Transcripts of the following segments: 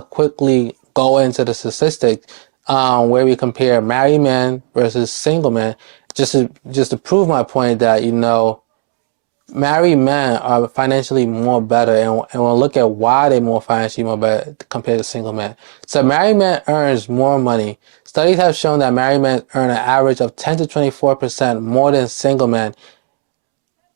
quickly go into the statistics where we compare married men versus single men, just to prove my point that married men are financially more better, and we'll look at why they're more financially more better compared to single men. So married men earns more money. Studies have shown that married men earn an average of 10 to 24% more than single men.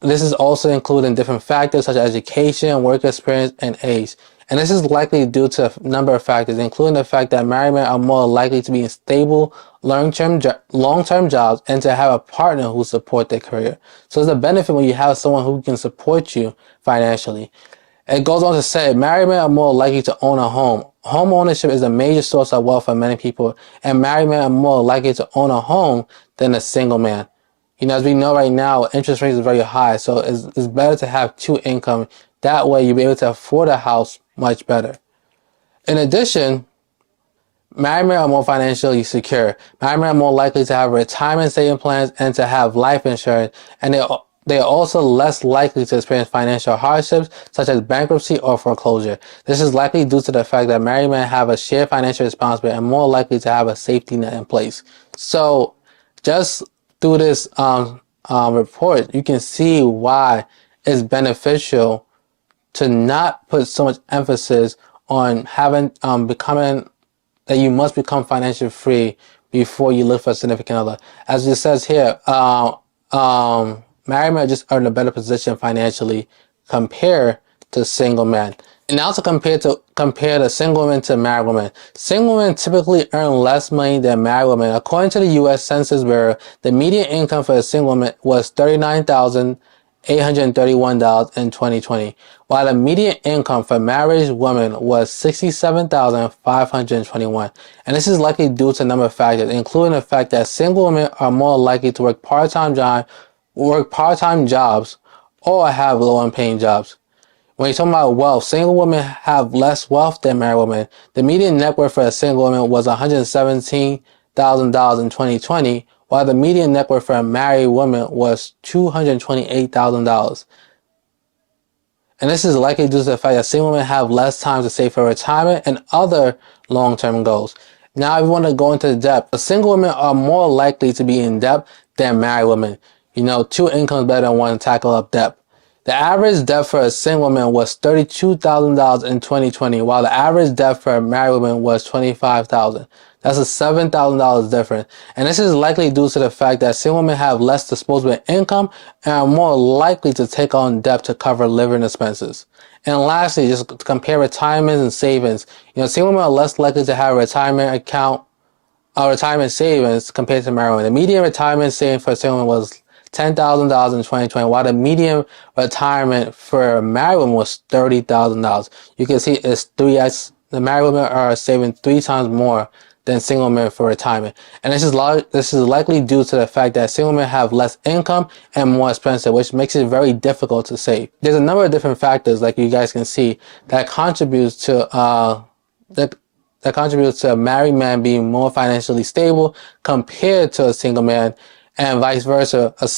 This is also including different factors such as education, work experience, and age. And this is likely due to a number of factors, including the fact that married men are more likely to be in stable, long-term jobs and to have a partner who supports their career. So it's a benefit when you have someone who can support you financially. It goes on to say, married men are more likely to own a home. Home ownership is a major source of wealth for many people, and married men are more likely to own a home than a single man. As we know right now, interest rates are very high, so it's better to have two income. That way you'll be able to afford a house much better. In addition, married men are more financially secure. Married men are more likely to have retirement saving plans and to have life insurance, and they are also less likely to experience financial hardships such as bankruptcy or foreclosure. This is likely due to the fact that married men have a shared financial responsibility and more likely to have a safety net in place. So just through this report, you can see why it's beneficial to not put so much emphasis on having that you must become financially free before you look for a significant other. As it says here, married men just are in a better position financially compared to single men. And now to compare the single women to married women. Single women typically earn less money than married women. According to the U.S. Census Bureau, the median income for a single woman was $39,831 in 2020, while the median income for married women was $67,521. And this is likely due to a number of factors, including the fact that single women are more likely to work part-time jobs or have low-paying jobs. When you're talking about wealth, single women have less wealth than married women. The median net worth for a single woman was $117,000 in 2020, while the median net worth for a married woman was $228,000. And this is likely due to the fact that single women have less time to save for retirement and other long-term goals. Now, if you want to go into debt, single women are more likely to be in debt than married women. Two incomes better than one to tackle up debt. The average debt for a single woman was $32,000 in 2020, while the average debt for a married woman was $25,000. That's a $7,000 difference. And this is likely due to the fact that single women have less disposable income and are more likely to take on debt to cover living expenses. And lastly, just compare retirement and savings. Single women are less likely to have a retirement account or retirement savings compared to married women. The median retirement savings for a single woman was $10,000 in 2020, while the median retirement for a married woman was $30,000. You can see it's 3x. The married women are saving 3 times more than single women for retirement. And this is likely due to the fact that single women have less income and more expensive, which makes it very difficult to save. There's a number of different factors, like you guys can see, that contributes to a married man being more financially stable compared to a single man, and vice versa, a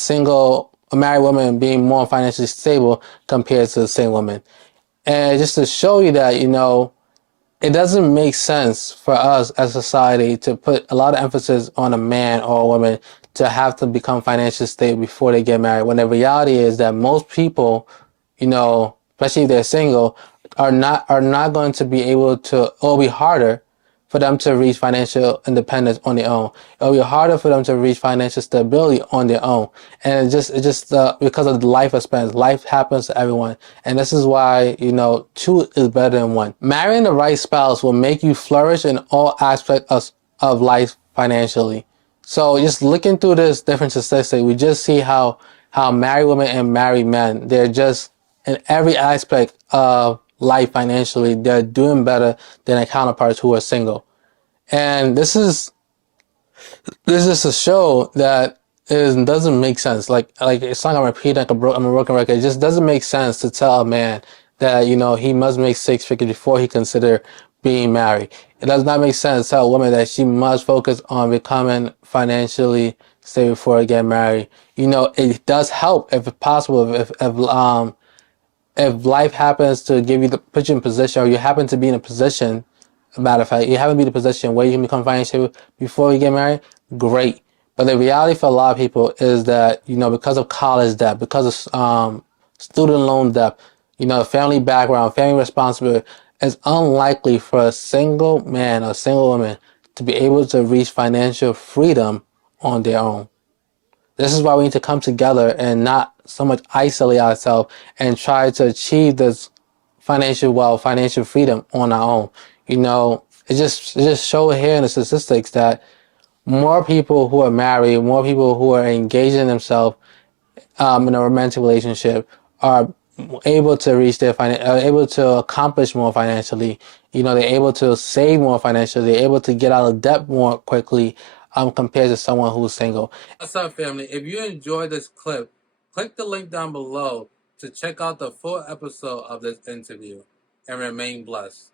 married woman being more financially stable compared to a single woman. And just to show you that, it doesn't make sense for us as a society to put a lot of emphasis on a man or a woman to have to become financially stable before they get married, when the reality is that most people, especially if they're single, are not going to be able to, or it'll be harder for them to reach financial independence on their own. It'll be harder for them to reach financial stability on their own. And it's just because of the life expense. Life happens to everyone. And this is why, two is better than one. Marrying the right spouse will make you flourish in all aspects of life financially. So just looking through this different statistics, we just see how married women and married men, they're just in every aspect of life financially, they're doing better than their counterparts who are single. And this is to show that it doesn't make sense. Like it's not gonna repeat like I'm a broken record. It just doesn't make sense to tell a man that he must make 6 figures before he consider being married. It does not make sense to tell a woman that she must focus on becoming financially stable before getting married. It does help if possible if life happens to put you in position, or you happen to be in a position matter of fact, you haven't been in a position where you can become financially before you get married, great. But the reality for a lot of people is that, because of college debt, because of student loan debt, family background, family responsibility, it's unlikely for a single man or single woman to be able to reach financial freedom on their own. This is why we need to come together and not so much isolate ourselves and try to achieve this financial wealth, financial freedom on our own. It just shows here in the statistics that more people who are married, more people who are engaging themselves in a romantic relationship are able to reach are able to accomplish more financially. They're able to save more financially. They're able to get out of debt more quickly compared to someone who's single. What's up, family? If you enjoyed this clip, click the link down below to check out the full episode of this interview and remain blessed.